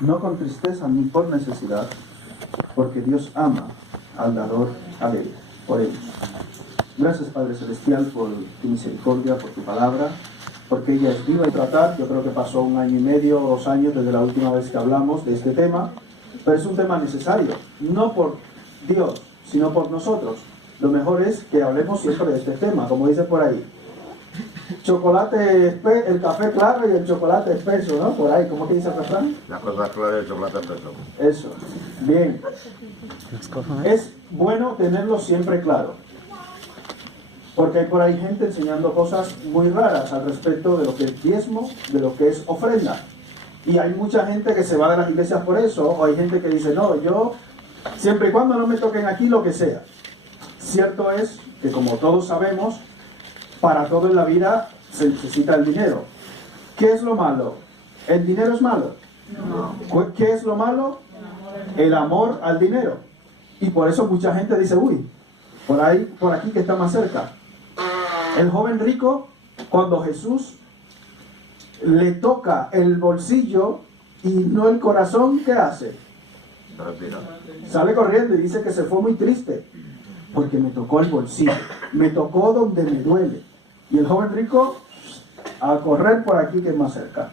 no con tristeza ni por necesidad, porque Dios ama al dador alegre por ellos. Gracias, Padre Celestial, por tu misericordia, por tu palabra, porque ella es viva y tratar. Yo creo que pasó 1 año y medio, 2 años desde la última vez que hablamos de este tema, pero es un tema necesario, no por Dios, sino por nosotros. Lo mejor es que hablemos siempre de este tema, como dice por ahí. Chocolate, el café claro y el chocolate espeso, ¿no? Por ahí, ¿cómo que dice el refrán? La cosa clara y el chocolate espeso. Eso, bien. Es bueno tenerlo siempre claro, porque hay por ahí gente enseñando cosas muy raras al respecto de lo que es diezmo, de lo que es ofrenda. Y hay mucha gente que se va de las iglesias por eso, o hay gente que dice, no, yo, siempre y cuando no me toquen aquí, lo que sea. Cierto es que, como todos sabemos, para todo en la vida se necesita el dinero. ¿Qué es lo malo? ¿El dinero es malo? No. ¿Qué es lo malo? El amor al dinero. Y por eso mucha gente dice, uy, por ahí, por aquí que está más cerca. El joven rico, cuando Jesús le toca el bolsillo y no el corazón, ¿qué hace? Sale corriendo y dice que se fue muy triste, porque me tocó el bolsillo, me tocó donde me duele. Y el joven rico, a correr por aquí que es más cerca.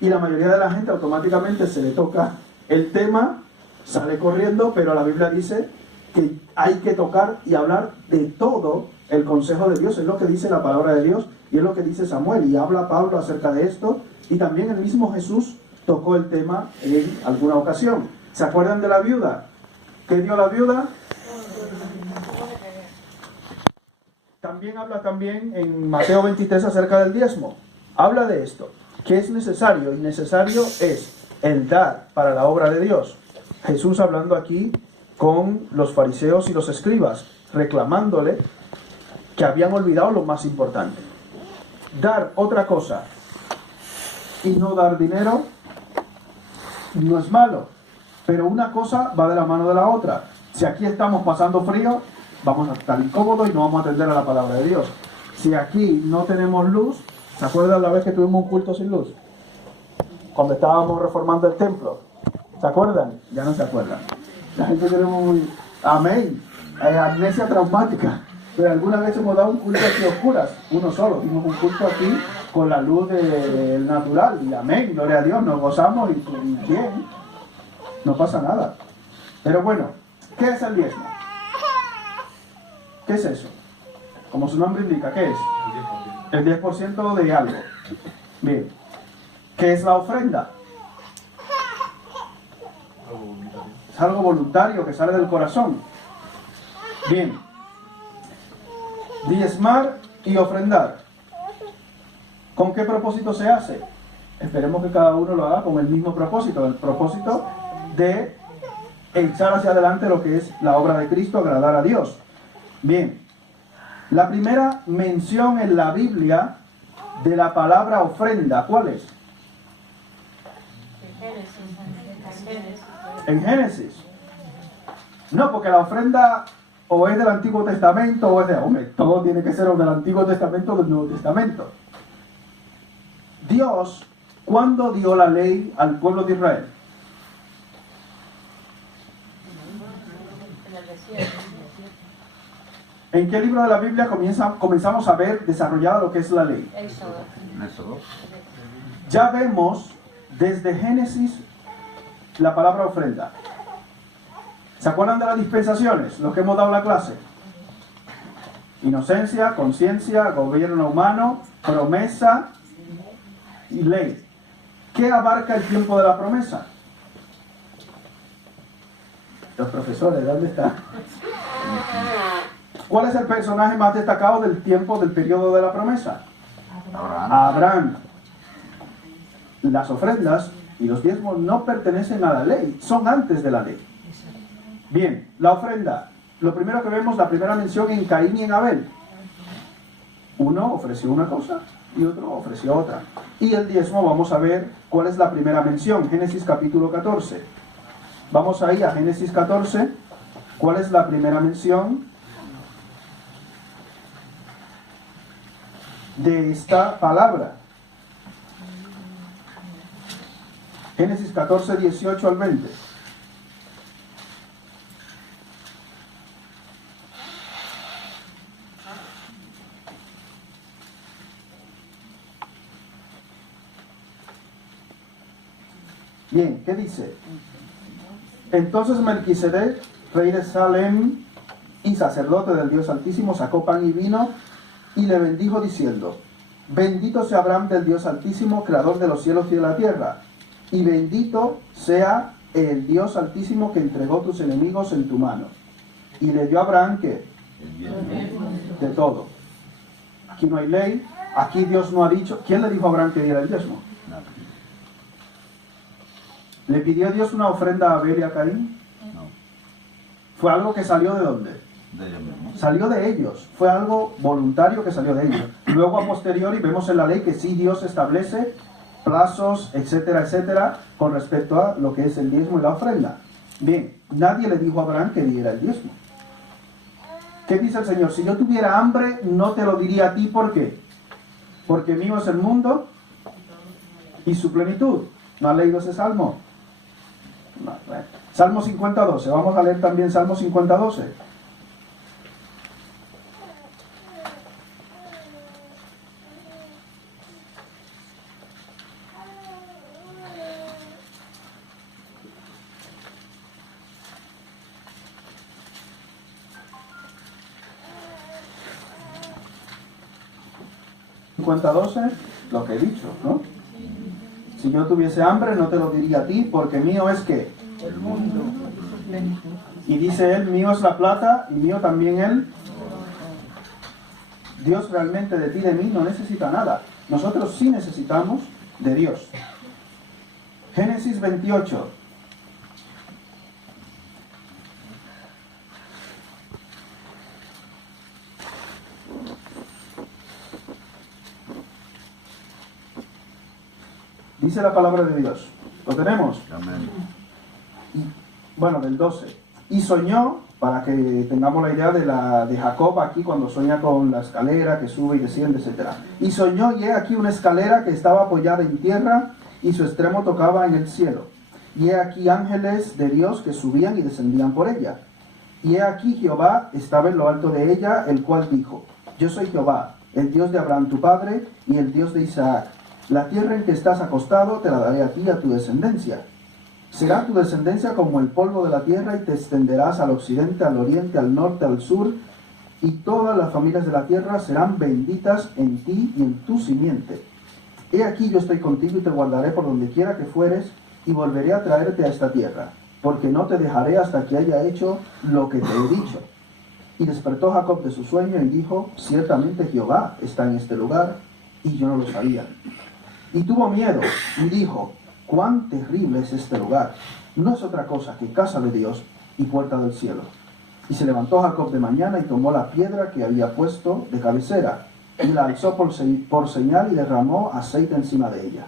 Y la mayoría de la gente automáticamente se le toca el tema, sale corriendo, pero la Biblia dice que hay que tocar y hablar de todo el consejo de Dios. Es lo que dice la palabra de Dios y es lo que dice Samuel. Y habla Pablo acerca de esto. Y también el mismo Jesús tocó el tema en alguna ocasión. ¿Se acuerdan de la viuda? ¿Qué dio la viuda? También habla en Mateo 23 acerca del diezmo. Habla de esto, que es necesario, y necesario es el dar para la obra de Dios. Jesús hablando aquí con los fariseos y los escribas, reclamándole que habían olvidado lo más importante. Dar otra cosa y no dar dinero no es malo, pero una cosa va de la mano de la otra. Si aquí estamos pasando frío, vamos a estar incómodos y no vamos a atender a la palabra de Dios. Si aquí no tenemos luz, ¿se acuerdan la vez que tuvimos un culto sin luz? Cuando estábamos reformando el templo. ¿Se acuerdan? Ya no se acuerdan. La gente tenemos muy... Amén. Amnesia traumática. Pero alguna vez hemos dado un culto aquí a oscuras, uno solo. Dimos un culto aquí con la luz del natural. Y amén, gloria a Dios, nos gozamos y bien. No pasa nada. Pero bueno, ¿qué es el diezmo? ¿Qué es eso? Como su nombre indica, ¿qué es? El 10% de algo. Bien. ¿Qué es la ofrenda? Es algo voluntario que sale del corazón. Bien. Diezmar y ofrendar. ¿Con qué propósito se hace? Esperemos que cada uno lo haga con el mismo propósito. El propósito de echar hacia adelante lo que es la obra de Cristo, agradar a Dios. Bien. La primera mención en la Biblia de la palabra ofrenda, ¿cuál es? En Génesis. No, porque la ofrenda o es del Antiguo Testamento o es de... Hombre, todo tiene que ser o del Antiguo Testamento o del Nuevo Testamento. Dios, ¿cuándo dio la ley al pueblo de Israel? ¿En qué libro de la Biblia comenzamos a ver desarrollada lo que es la ley? Éxodo. Ya vemos desde Génesis la palabra ofrenda. ¿Se acuerdan de las dispensaciones? Los que hemos dado la clase. Inocencia, conciencia, gobierno humano, promesa y ley. ¿Qué abarca el tiempo de la promesa? Los profesores, ¿dónde están? ¿Cuál es el personaje más destacado del tiempo del periodo de la promesa? Abraham. Las ofrendas y los diezmos no pertenecen a la ley, son antes de la ley. Bien, la ofrenda. Lo primero que vemos, la primera mención en Caín y en Abel. Uno ofreció una cosa y otro ofreció otra. Y el diezmo, vamos a ver cuál es la primera mención. Génesis capítulo 14. Vamos ahí a Génesis 14. ¿Cuál es la primera mención de esta palabra? Génesis 14, 18 al 20. Bien, ¿qué dice? Entonces Melquisedec, rey de Salem y sacerdote del Dios Altísimo, sacó pan y vino y le bendijo diciendo: bendito sea Abraham del Dios Altísimo, creador de los cielos y de la tierra, y bendito sea el Dios Altísimo que entregó tus enemigos en tu mano. Y le dio a Abraham, ¿qué? De todo. Aquí no hay ley, aquí Dios no ha dicho. ¿Quién le dijo a Abraham que diera el diezmo? ¿Le pidió a Dios una ofrenda a Abel y a Caín? No. ¿Fue algo que salió de dónde? De ellos mismos. Salió de ellos, fue algo voluntario que salió de ellos. Luego a posteriori vemos en la ley que sí Dios establece plazos, etcétera, etcétera, con respecto a lo que es el diezmo y la ofrenda. Bien, nadie le dijo a Abraham que diera el diezmo. ¿Qué dice el Señor? Si yo tuviera hambre, no te lo diría a ti, ¿por qué? Porque mío es el mundo y su plenitud. ¿No has leído ese salmo? No, bueno. Salmo 50:12. Vamos a leer también Salmo 50:12. Lo que he dicho, ¿no? Si yo tuviese hambre, no te lo diría a ti, porque mío es que El mundo. y dice él, mío es la plata y mío también él. Dios realmente de ti, de mí, no necesita nada. Nosotros sí necesitamos de Dios. Génesis 28. Dice la palabra de Dios. ¿Lo tenemos? Amén. Bueno, del 12. Y soñó, para que tengamos la idea de Jacob aquí cuando sueña con la escalera que sube y desciende, etc. Y soñó, y he aquí una escalera que estaba apoyada en tierra y su extremo tocaba en el cielo. Y he aquí ángeles de Dios que subían y descendían por ella. Y he aquí Jehová estaba en lo alto de ella, el cual dijo: yo soy Jehová, el Dios de Abraham tu padre y el Dios de Isaac. La tierra en que estás acostado te la daré a ti y a tu descendencia. Será tu descendencia como el polvo de la tierra y te extenderás al occidente, al oriente, al norte, al sur, y todas las familias de la tierra serán benditas en ti y en tu simiente. He aquí yo estoy contigo y te guardaré por donde quiera que fueres y volveré a traerte a esta tierra, porque no te dejaré hasta que haya hecho lo que te he dicho. Y despertó Jacob de su sueño y dijo: ciertamente Jehová está en este lugar y yo no lo sabía. Y tuvo miedo y dijo: cuán terrible es este lugar. No es otra cosa que casa de Dios y puerta del cielo. Y se levantó Jacob de mañana y tomó la piedra que había puesto de cabecera y la alzó por señal y derramó aceite encima de ella.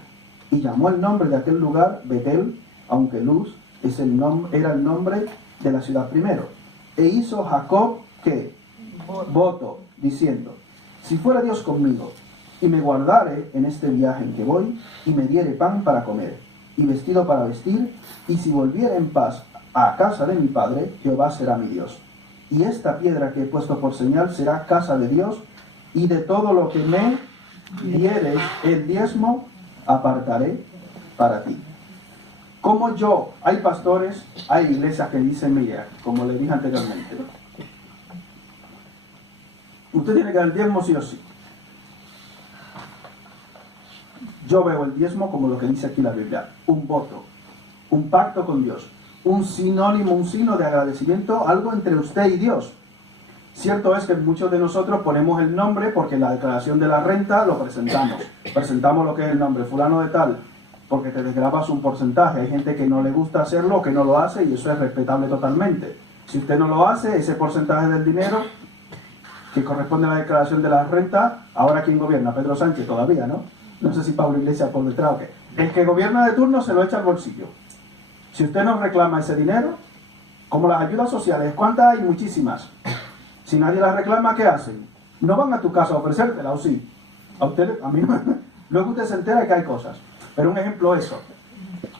Y llamó el nombre de aquel lugar Betel, aunque Luz era el nombre de la ciudad primero. E hizo Jacob, ¿qué? Voto, diciendo: si fuera Dios conmigo, y me guardare en este viaje en que voy, y me diere pan para comer, y vestido para vestir, y si volviere en paz a casa de mi padre, Jehová será mi Dios. Y esta piedra que he puesto por señal será casa de Dios, y de todo lo que me dieres el diezmo, apartaré para ti. Como yo, hay pastores, hay iglesias que dicen, mira, como le dije anteriormente, usted tiene que dar el diezmo sí o sí. Yo veo el diezmo como lo que dice aquí la Biblia: un voto, un pacto con Dios, un sinónimo, un signo de agradecimiento, algo entre usted y Dios. Cierto es que muchos de nosotros ponemos el nombre porque en la declaración de la renta lo presentamos lo que es el nombre, fulano de tal, porque te desgrabas un porcentaje. Hay gente que no le gusta hacerlo o que no lo hace, y eso es respetable totalmente. Si usted no lo hace, ese porcentaje del dinero que corresponde a la declaración de la renta, ahora ¿quién gobierna? Pedro Sánchez todavía, ¿no? No sé si Pablo Iglesias por detrás o qué. El que gobierna de turno se lo echa al bolsillo. Si usted no reclama ese dinero, como las ayudas sociales, ¿cuántas hay? Muchísimas. Si nadie las reclama, ¿qué hacen? No van a tu casa a ofrecértela, ¿o sí? A usted, a mí no. Luego usted se entera que hay cosas. Pero un ejemplo eso.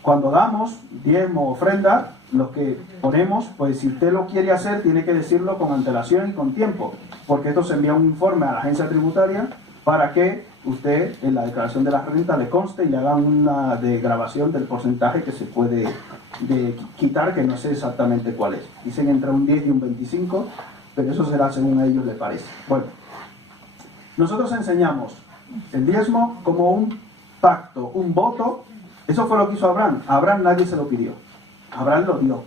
Cuando damos diezmo, ofrenda, lo que ponemos, pues si usted lo quiere hacer, tiene que decirlo con antelación y con tiempo, porque esto se envía un informe a la agencia tributaria para que usted en la declaración de la renta le conste y le hagan una grabación del porcentaje que se puede quitar, que no sé exactamente cuál es. Dicen entre un 10 y un 25, pero eso será según a ellos les parece. Bueno, nosotros enseñamos el diezmo como un pacto, un voto. Eso fue lo que hizo Abraham. A Abraham nadie se lo pidió. Abraham lo dio.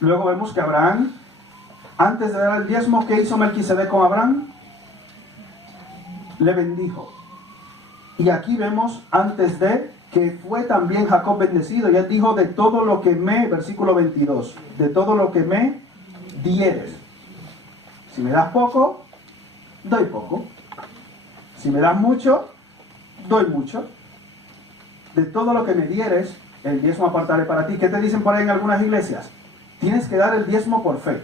Luego vemos que Abraham, antes de dar el diezmo, ¿qué hizo Melquisedec con Abraham? Le bendijo. Y aquí vemos, antes de, que fue también Jacob bendecido. Y él dijo, de todo lo que versículo 22, de todo lo que me dieres. Si me das poco, doy poco. Si me das mucho, doy mucho. De todo lo que me dieres, el diezmo apartaré para ti. ¿Qué te dicen por ahí en algunas iglesias? Tienes que dar el diezmo por fe.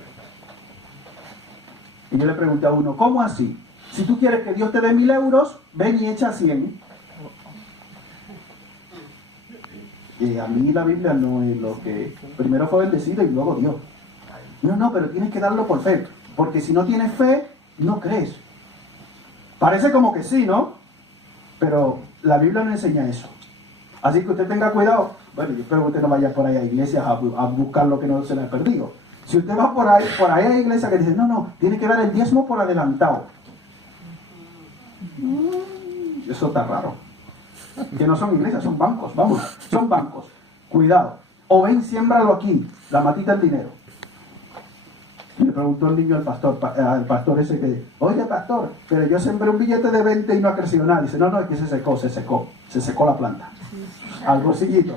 Y yo le pregunté a uno, ¿cómo así? Si tú quieres que Dios te dé 1.000 euros, ven y echa 100. Y a mí la Biblia no es lo que... Primero fue bendecido y luego Dios. No, pero tienes que darlo por fe. Porque si no tienes fe, no crees. Parece como que sí, ¿no? Pero la Biblia no enseña eso. Así que usted tenga cuidado. Bueno, yo espero que usted no vaya por ahí a iglesias a buscar lo que no se le ha perdido. Si usted va por ahí hay iglesias que dicen, no, tiene que dar el diezmo por adelantado. Eso está raro. Que no son iglesias, son bancos, vamos, son bancos. Cuidado. O ven, siémbralo aquí, la matita en dinero. Y le preguntó el niño al pastor ese que, oye pastor, pero yo sembré un billete de 20 y no ha crecido nada. Dice, no, es que se secó la planta. Al bolsillito.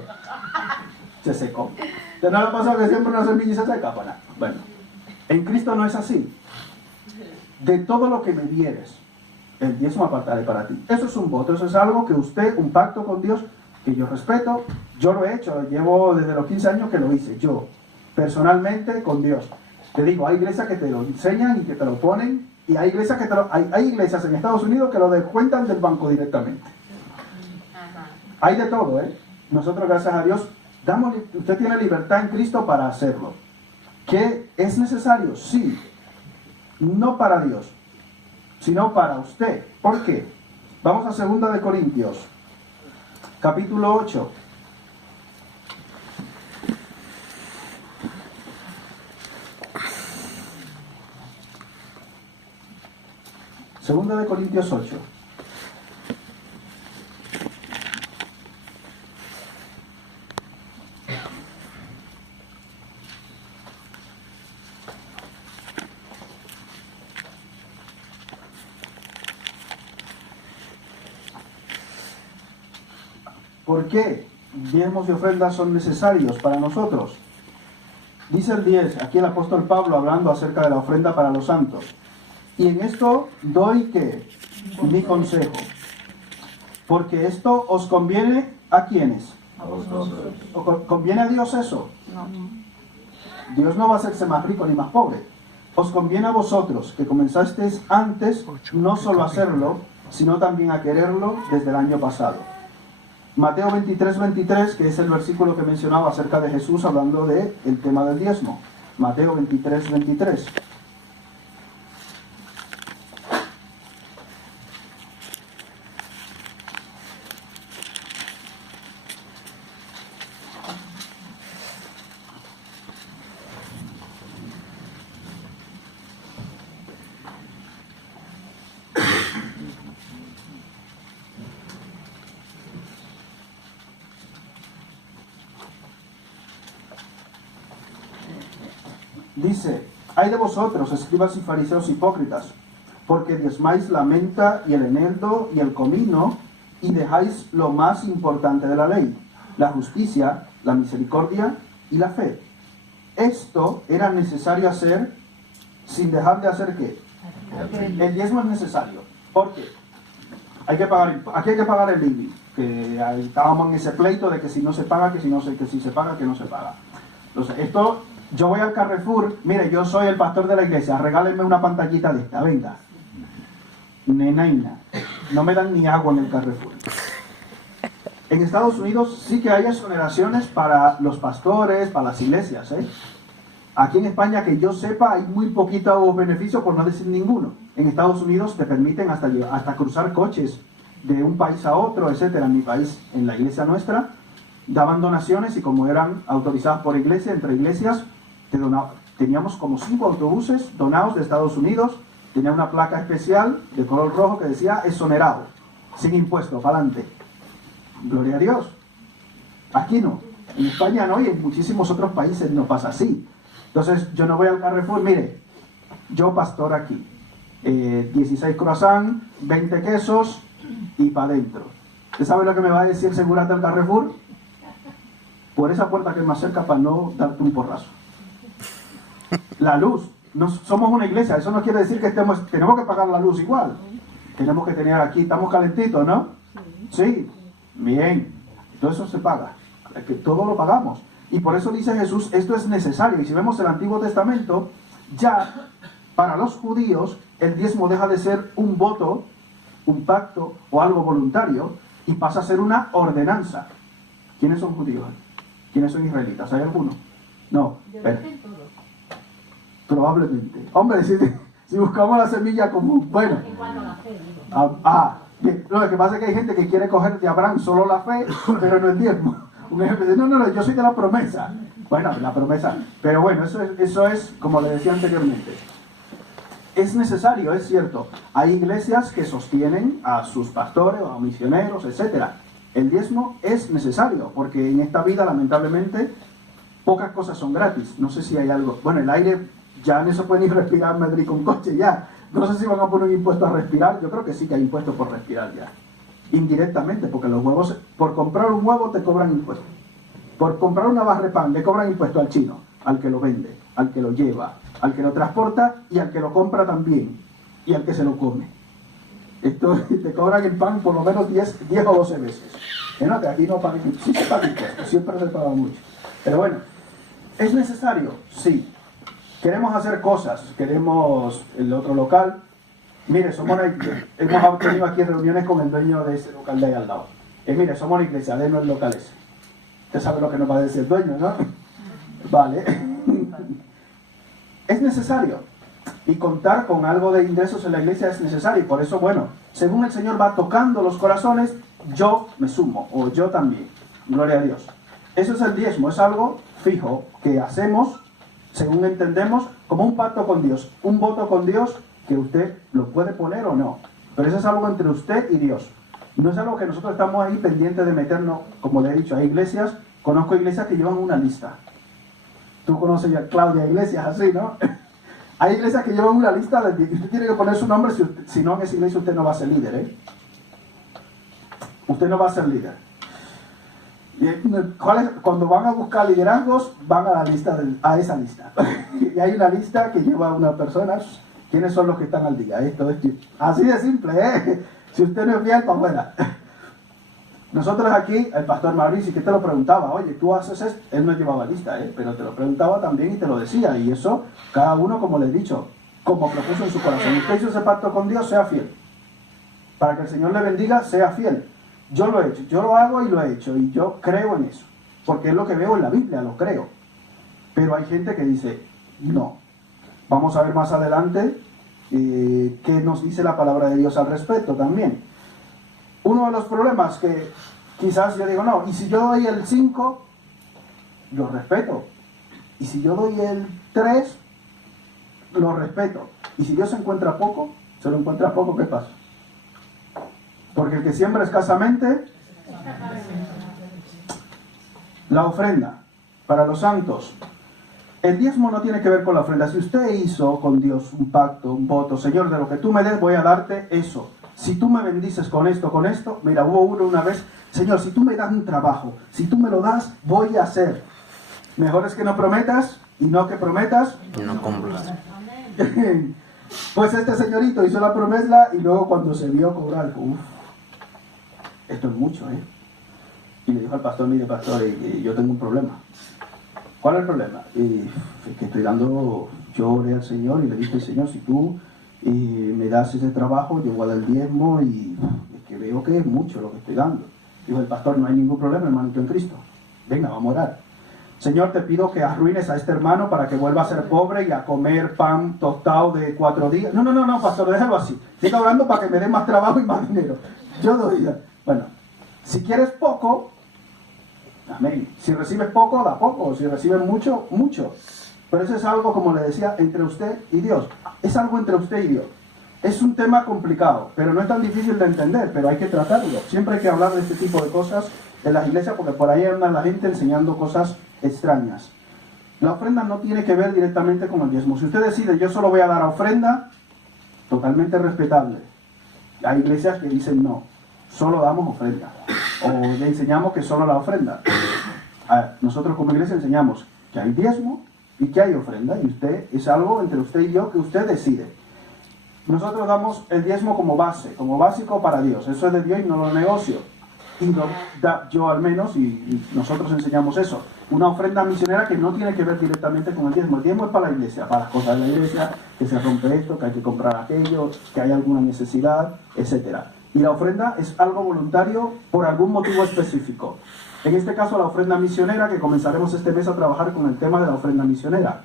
Se secó. ¿Te no le ha pasado que siempre una semilla y se seca? Bueno, en Cristo no es así. De todo lo que me dieres, el diezmo apartaré para ti. Eso es un voto, eso es algo que usted, un pacto con Dios, que yo respeto. Yo lo he hecho, llevo desde los 15 años que lo hice, yo, personalmente con Dios. Te digo, hay iglesias que te lo enseñan y que te lo ponen, y hay iglesias que hay iglesias en Estados Unidos que lo descuentan del banco directamente. Hay de todo, ¿eh? Nosotros, gracias a Dios, usted tiene libertad en Cristo para hacerlo. ¿Qué es necesario? Sí. No para Dios, sino para usted. ¿Por qué? Vamos a 2 de Corintios, capítulo 8. Segunda de Corintios 8. ¿Por qué diezmos y ofrendas son necesarios para nosotros? Dice el 10, aquí el apóstol Pablo hablando acerca de la ofrenda para los santos. Y en esto doy ¿qué? Mi consejo. Porque esto os conviene ¿a quiénes? ¿Conviene a Dios eso? No. Dios no va a hacerse más rico ni más pobre. Os conviene a vosotros que comenzasteis antes no solo a hacerlo, sino también a quererlo desde el año pasado. Mateo 23, que es el versículo que mencionaba acerca de Jesús hablando del tema del diezmo. Mateo 23. Dice, hay de vosotros, escribas y fariseos hipócritas, porque diezmáis la menta y el eneldo y el comino, y dejáis lo más importante de la ley, la justicia, la misericordia y la fe. Esto era necesario hacer sin dejar de hacer ¿qué? El diezmo es necesario. ¿Por qué? Aquí hay que pagar el IBI, que estábamos en ese pleito de que si no se paga, que si se paga, que no se paga. Entonces, esto... Yo voy al Carrefour, mire, yo soy el pastor de la iglesia, regálenme una pantallita de esta, venga. Nenaina, no me dan ni agua en el Carrefour. En Estados Unidos sí que hay exoneraciones para los pastores, para las iglesias, ¿eh? Aquí en España, que yo sepa, hay muy poquito beneficio, por no decir ninguno. En Estados Unidos te permiten hasta cruzar coches de un país a otro, etcétera. En mi país, en la iglesia nuestra, daban donaciones y como eran autorizadas por iglesia, entre iglesias, teníamos como 5 autobuses donados de Estados Unidos, tenía una placa especial de color rojo que decía exonerado, sin impuesto, para adelante. Gloria a Dios. Aquí no, en España no, y en muchísimos otros países no pasa así. Entonces yo no voy al Carrefour, mire, yo pastor aquí, 16 croissants, 20 quesos y para adentro. ¿Usted sabe lo que me va a decir el segurata del Carrefour? Por esa puerta que es más cerca para no darte un porrazo. La luz, no somos una iglesia, eso no quiere decir que tenemos que pagar la luz igual. Tenemos que tener aquí, estamos calentitos, ¿no? Sí, bien, todo eso se paga, que todo lo pagamos. Y por eso dice Jesús, esto es necesario. Y si vemos el Antiguo Testamento, ya para los judíos el diezmo deja de ser un voto, un pacto o algo voluntario y pasa a ser una ordenanza. ¿Quiénes son judíos? ¿Quiénes son israelitas? ¿Hay alguno? No. Probablemente. Hombre, si buscamos la semilla común, bueno. Bien. No, lo que pasa es que hay gente que quiere coger de Abraham solo la fe, pero no el diezmo. Un ejemplo dice, no, yo soy de la promesa. Bueno, la promesa. Pero bueno, eso es como le decía anteriormente. Es necesario, es cierto. Hay iglesias que sostienen a sus pastores o a misioneros, etcétera. El diezmo es necesario, porque en esta vida, lamentablemente, pocas cosas son gratis. No sé si hay algo. Bueno, el aire ya no se puede ni respirar en Madrid con coche ya. No sé si van a poner un impuesto a respirar. Yo creo que sí que hay impuesto por respirar ya. Indirectamente, porque los huevos, por comprar un huevo te cobran impuesto. Por comprar una barra de pan le cobran impuesto al chino, al que lo vende, al que lo lleva, al que lo transporta y al que lo compra también, y al que se lo come. Esto, te cobran el pan por lo menos 10 o 12 veces. Que aquí no pagan, sí se paga impuesto, siempre se paga mucho. Pero bueno, ¿es necesario? Sí. Queremos hacer cosas, queremos el otro local. Mire, hemos tenido aquí reuniones con el dueño de ese local de ahí al lado. Mire, somos la iglesia, denos el local ese. Usted sabe lo que nos va a decir el dueño, ¿no? Vale. Es necesario. Y contar con algo de ingresos en la iglesia es necesario. Y por eso, bueno, según el Señor va tocando los corazones, yo me sumo, o yo también. Gloria a Dios. Eso es el diezmo, es algo fijo que hacemos, según entendemos, como un pacto con Dios, un voto con Dios, que usted lo puede poner o no. Pero eso es algo entre usted y Dios. No es algo que nosotros estamos ahí pendientes de meternos, como le he dicho, hay iglesias, conozco iglesias que llevan una lista. Tú conoces ya Claudia Iglesias, así, ¿no? Hay iglesias que llevan una lista de usted tiene que poner su nombre, si no en esa iglesia usted no va a ser líder, ¿eh? Usted no va a ser líder. Cuando van a buscar liderazgos, van a la lista a esa lista. Y hay una lista que lleva una persona. ¿Quiénes son los que están al día? Así de simple, ¿eh? Si usted no es fiel, para afuera. Nosotros aquí, el pastor Mauricio, que te lo preguntaba, oye, tú haces esto, él no llevaba lista, pero te lo preguntaba también y te lo decía. Y eso, cada uno, como le he dicho, como propuso en su corazón. Usted hizo ese pacto con Dios, sea fiel. Para que el Señor le bendiga, sea fiel. Yo lo he hecho, yo lo hago y lo he hecho, y yo creo en eso. Porque es lo que veo en la Biblia, lo creo. Pero hay gente que dice, no. Vamos a ver más adelante qué nos dice la palabra de Dios al respecto también. Uno de los problemas que quizás yo digo, no, y si yo doy el 5, lo respeto. Y si yo doy el 3, lo respeto. Y si Dios se encuentra poco, se lo encuentra poco, ¿qué pasa? Porque el que siembra escasamente, la ofrenda para los santos. El diezmo no tiene que ver con la ofrenda. Si usted hizo con Dios un pacto, un voto, Señor, de lo que tú me des, voy a darte eso. Si tú me bendices con esto, mira, hubo uno una vez, Señor, si tú me das un trabajo, si tú me lo das, voy a hacer. Mejor es que no prometas y no que prometas. Y no cumplas. Pues este señorito hizo la promesa y luego cuando se vio cobrar, esto es mucho, Y le dijo al pastor, mire pastor, yo tengo un problema. ¿Cuál es el problema? Es que estoy dando, yo oré al Señor y le dije, Señor, si tú me das ese trabajo, yo voy a dar el diezmo y es que veo que es mucho lo que estoy dando. Dijo el pastor, no hay ningún problema, hermanito en Cristo. Venga, vamos a orar. Señor, te pido que arruines a este hermano para que vuelva a ser pobre y a comer pan tostado de 4 días. No, pastor, déjalo así. Siga orando para que me dé más trabajo y más dinero. Yo doy. Bueno, si quieres poco, amén. Si recibes poco, da poco. Si recibes mucho, mucho. Pero eso es algo, como le decía, entre usted y Dios. Es algo entre usted y Dios. Es un tema complicado, pero no es tan difícil de entender, pero hay que tratarlo. Siempre hay que hablar de este tipo de cosas en las iglesias porque por ahí anda la gente enseñando cosas extrañas. La ofrenda no tiene que ver directamente con el diezmo. Si usted decide, yo solo voy a dar ofrenda, totalmente respetable. Hay iglesias que dicen no, solo damos ofrenda. O le enseñamos que solo la ofrenda. Nosotros como iglesia enseñamos que hay diezmo y que hay ofrenda. Y usted, es algo entre usted y yo que usted decide. Nosotros damos el diezmo como base, como básico para Dios. Eso es de Dios y no lo negocio. Y yo al menos, y nosotros enseñamos eso. Una ofrenda misionera que no tiene que ver directamente con el diezmo. El diezmo es para la iglesia, para las cosas de la iglesia, que se rompe esto, que hay que comprar aquello, que hay alguna necesidad, etc. Y la ofrenda es algo voluntario por algún motivo específico. En este caso la ofrenda misionera, que comenzaremos este mes a trabajar con el tema de la ofrenda misionera.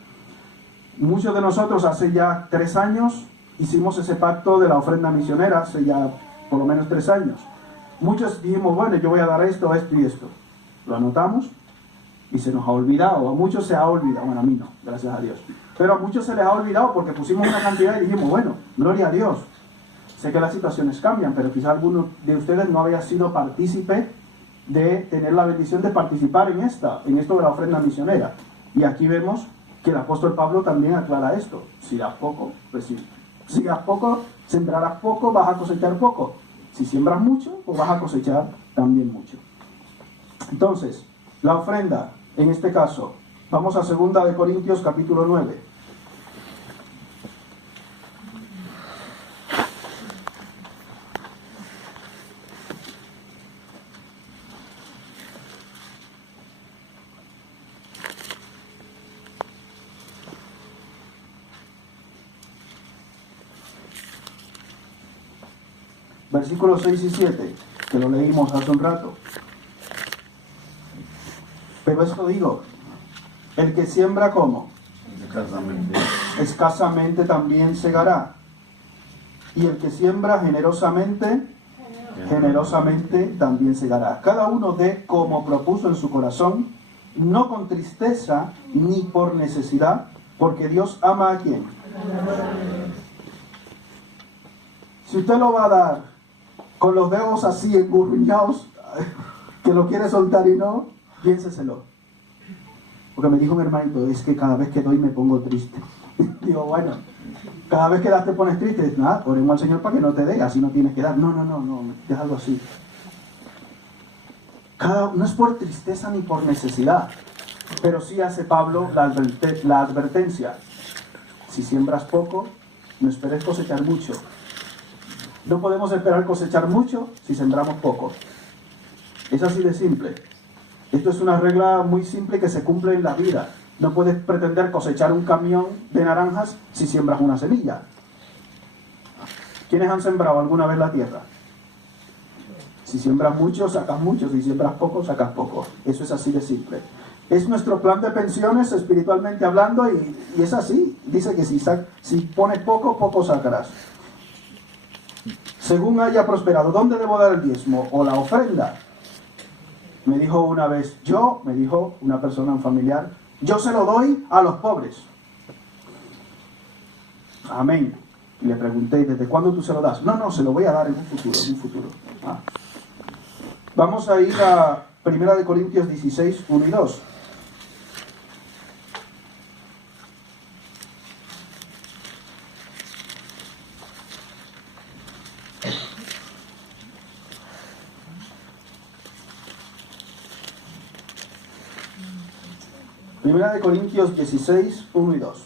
Muchos de nosotros hace ya 3 años hicimos ese pacto de la ofrenda misionera, hace ya por lo menos 3 años. Muchos dijimos, bueno, yo voy a dar esto, esto y esto. Lo anotamos y se nos ha olvidado. A muchos se ha olvidado. Bueno, a mí no, gracias a Dios. Pero a muchos se les ha olvidado porque pusimos una cantidad y dijimos, bueno, gloria a Dios. Sé que las situaciones cambian, pero quizá alguno de ustedes no había sido partícipe de tener la bendición de participar en esto de la ofrenda misionera. Y aquí vemos que el apóstol Pablo también aclara esto. Si das poco, pues sí. Si das poco, sembrarás poco, vas a cosechar poco. Si siembras mucho, pues vas a cosechar también mucho. Entonces, la ofrenda, en este caso, vamos a 2 de Corintios capítulo 9. Versículos 6 y 7, que lo leímos hace un rato. Pero esto digo, el que siembra ¿cómo? Escasamente también segará. Y el que siembra generosamente también segará. Cada uno dé como propuso en su corazón, no con tristeza ni por necesidad, porque Dios ama a ¿quién? Si usted lo va a dar con los dedos así engurruñados, que lo quiere soltar y no, piénseselo. Porque me dijo un hermanito, es que cada vez que doy me pongo triste. Digo, bueno, cada vez que das te pones triste. Dices, nada, oremos al Señor para que no te dé, así no tienes que dar. No, déjalo así. No es por tristeza ni por necesidad, pero sí hace Pablo la advertencia. Si siembras poco, no esperes cosechar mucho. No podemos esperar cosechar mucho si sembramos poco. Es así de simple. Esto es una regla muy simple que se cumple en la vida. No puedes pretender cosechar un camión de naranjas si siembras una semilla. ¿Quiénes han sembrado alguna vez la tierra? Si siembras mucho, sacas mucho. Si siembras poco, sacas poco. Eso es así de simple. Es nuestro plan de pensiones espiritualmente hablando y es así. Dice que si pones poco, poco sacarás. Según haya prosperado. ¿Dónde debo dar el diezmo? ¿O la ofrenda? Me dijo una vez, me dijo una persona, un familiar, yo se lo doy a los pobres. Amén. Y le pregunté, ¿desde cuándo tú se lo das? No, se lo voy a dar en un futuro. Vamos a ir a 1 de Corintios 16, 1 y 2. Primera de Corintios 16, 1 y 2.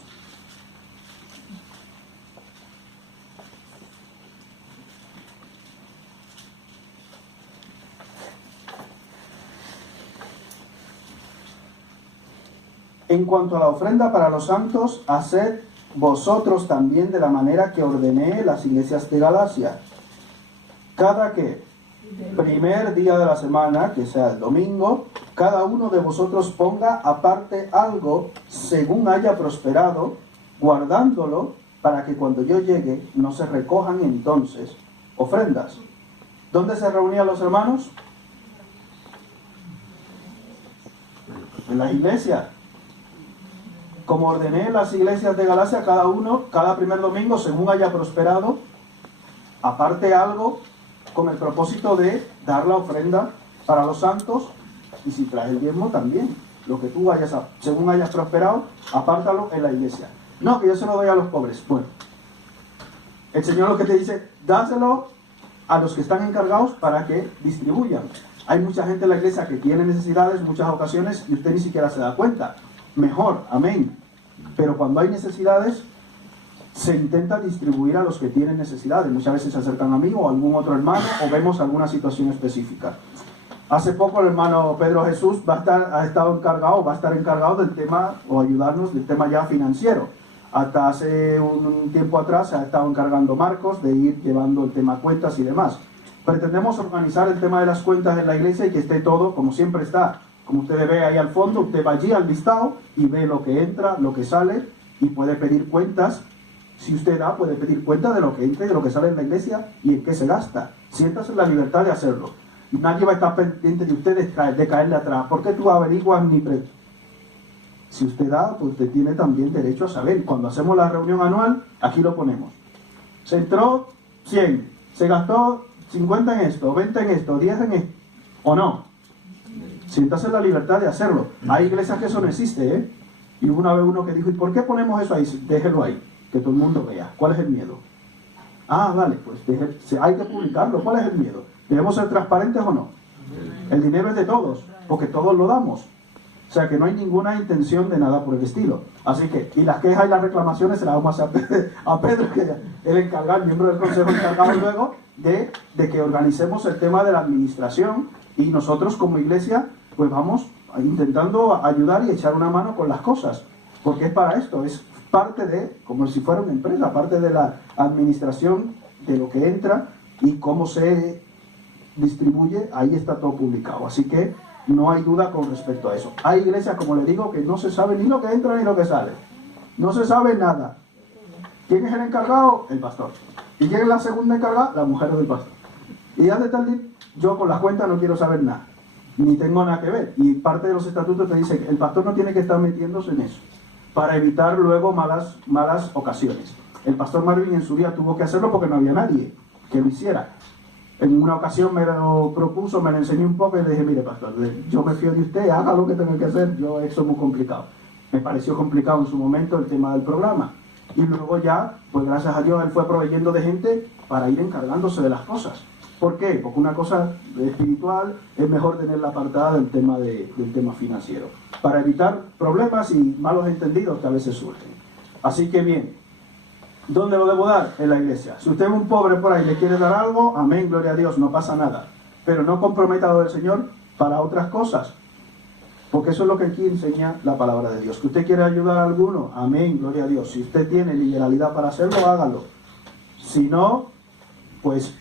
En cuanto a la ofrenda para los santos, haced vosotros también de la manera que ordené las iglesias de Galacia. Cada que primer día de la semana, que sea el domingo, cada uno de vosotros ponga aparte algo según haya prosperado, guardándolo para que cuando yo llegue no se recojan entonces ofrendas. ¿Dónde se reunían los hermanos? En las iglesias. Como ordené las iglesias de Galacia, cada uno, cada primer domingo, según haya prosperado, aparte algo con el propósito de dar la ofrenda para los santos, y si traes el diezmo también, lo que tú vayas a, según hayas prosperado, apártalo en la iglesia. No, que yo se lo doy a los pobres. Bueno, el Señor lo que te dice, dáselo a los que están encargados para que distribuyan. Hay mucha gente en la iglesia que tiene necesidades, muchas ocasiones, y usted ni siquiera se da cuenta. Mejor, amén. Pero cuando hay necesidades, se intenta distribuir a los que tienen necesidades. Muchas veces se acercan a mí o a algún otro hermano o vemos alguna situación específica. Hace poco el hermano Pedro Jesús va a estar encargado del tema, o ayudarnos del tema ya financiero. Hasta hace un tiempo atrás se ha estado encargando Marcos de ir llevando el tema cuentas y demás. Pretendemos organizar el tema de las cuentas en la iglesia y que esté todo como siempre está. Como usted ve ahí al fondo, usted va allí al listado y ve lo que entra, lo que sale, y puede pedir cuentas. Si usted da, puede pedir cuenta de lo que entra y de lo que sale en la iglesia y en qué se gasta. Siéntase en la libertad de hacerlo. Nadie va a estar pendiente de usted de caerle atrás. ¿Por qué tú averiguas mi precio? Si usted da, pues usted tiene también derecho a saber. Cuando hacemos la reunión anual, aquí lo ponemos. Se entró 100, se gastó 50 en esto, 20 en esto, 10 en esto, ¿o no? Siéntase en la libertad de hacerlo. Hay iglesias que eso no existe, ¿eh? Y hubo una vez uno que dijo, ¿y por qué ponemos eso ahí? Déjelo ahí, que todo el mundo vea. ¿Cuál es el miedo? Ah, vale, pues hay que publicarlo. ¿Cuál es el miedo? ¿Debemos ser transparentes o no? El dinero es de todos, porque todos lo damos. O sea que no hay ninguna intención de nada por el estilo. Así que, y las quejas y las reclamaciones se las vamos a hacer a Pedro, que es el encargado, el miembro del consejo encargado luego de que organicemos el tema de la administración, y nosotros como iglesia pues vamos intentando ayudar y echar una mano con las cosas, porque es para esto, es parte de, como si fuera una empresa, parte de la administración de lo que entra y cómo se distribuye, ahí está todo publicado. Así que no hay duda con respecto a eso. Hay iglesias, como le digo, que no se sabe ni lo que entra ni lo que sale. No se sabe nada. ¿Quién es el encargado? El pastor. ¿Y quién es la segunda encargada? La mujer del pastor. Y ya de tal día, yo con las cuentas no quiero saber nada. Ni tengo nada que ver. Y parte de los estatutos te dice que el pastor no tiene que estar metiéndose en eso, para evitar luego malas ocasiones. El pastor Marvin en su día tuvo que hacerlo porque no había nadie que lo hiciera. En una ocasión me lo propuso, me lo enseñó un poco y le dije, mire pastor, yo me fío de usted, haga lo que tenga que hacer, yo eso es muy complicado. Me pareció complicado en su momento el tema del programa. Y luego ya, pues gracias a Dios, él fue proveyendo de gente para ir encargándose de las cosas. ¿Por qué? Porque una cosa espiritual es mejor tenerla apartada del tema financiero, para evitar problemas y malos entendidos que a veces surgen. Así que bien, ¿dónde lo debo dar? En la iglesia. Si usted es un pobre por ahí y le quiere dar algo, amén, gloria a Dios, no pasa nada. Pero no comprometa al Señor para otras cosas, porque eso es lo que aquí enseña la palabra de Dios. Que usted quiere ayudar a alguno, amén, gloria a Dios. Si usted tiene liberalidad para hacerlo, hágalo. Si no, pues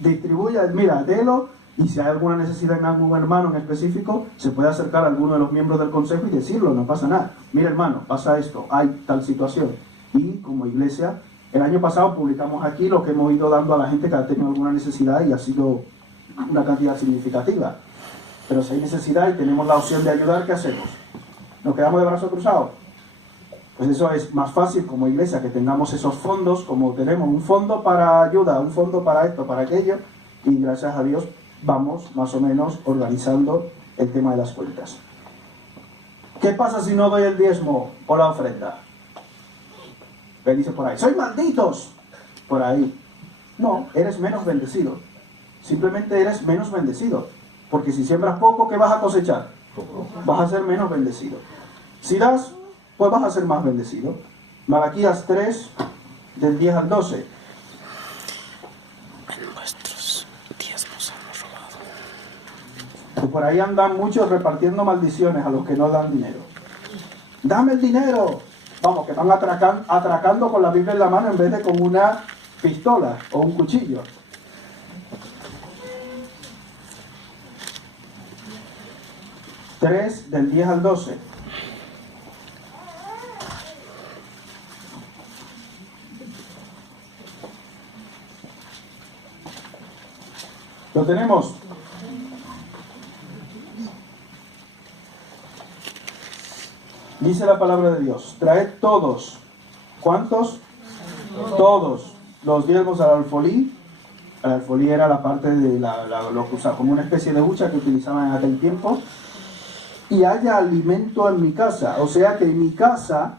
distribuya, mira, délo, y si hay alguna necesidad en algún hermano en específico, se puede acercar a alguno de los miembros del consejo y decirlo, no pasa nada. Mira hermano, pasa esto, hay tal situación. Y como iglesia, el año pasado publicamos aquí lo que hemos ido dando a la gente que ha tenido alguna necesidad y ha sido una cantidad significativa. Pero si hay necesidad y tenemos la opción de ayudar, ¿qué hacemos? ¿Nos quedamos de brazos cruzados? Pues eso es más fácil como iglesia, que tengamos esos fondos, como tenemos un fondo para ayuda, un fondo para esto, para aquello, y gracias a Dios vamos más o menos organizando el tema de las cuentas. ¿Qué pasa si no doy el diezmo o la ofrenda? Me dice por ahí, ¡soy malditos! Por ahí. No, eres menos bendecido. Simplemente eres menos bendecido. Porque si siembras poco, ¿qué vas a cosechar? Vas a ser menos bendecido. Si das, pues vas a ser más bendecido. Malaquías 3, del 10 al 12. Nuestros diezmos han robado. Pues por ahí andan muchos repartiendo maldiciones a los que no dan dinero. ¡Dame el dinero! Vamos, que van atracando con la Biblia en la mano en vez de con una pistola o un cuchillo. 3 del 10 al 12. ¿Lo tenemos? Dice la palabra de Dios, traed todos. ¿Cuántos? Todos los diezmos al alfolí. El alfolí era la parte de lo que usaba como una especie de hucha que utilizaban en aquel tiempo. Y haya alimento en mi casa. O sea que en mi casa